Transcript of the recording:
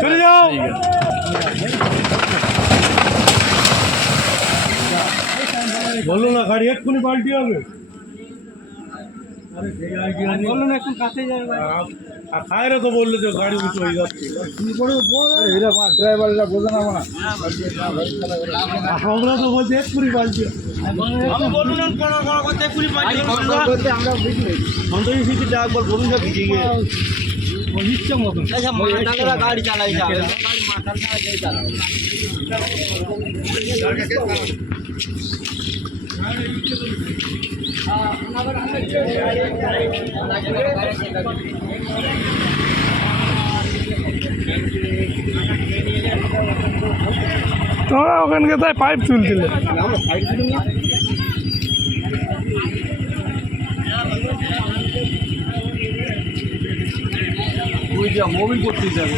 চলে যাও। বললো না গাড়ি এক্ষুনি পাল্টি হবে। বললো না একটু কাছে যাবে খায়রা তো বললে তো গাড়ি উঁচু হয়ে যাচ্ছে। ড্রাইভাররা বোঝে না না আমরা তো বলছি এক্ষুনি পাল্টি ইচ্ছে মতন গাড়ি চালাই তোমরা ওখানকে তাই পাইপ তুলছিলে মোবিল করতে যাবে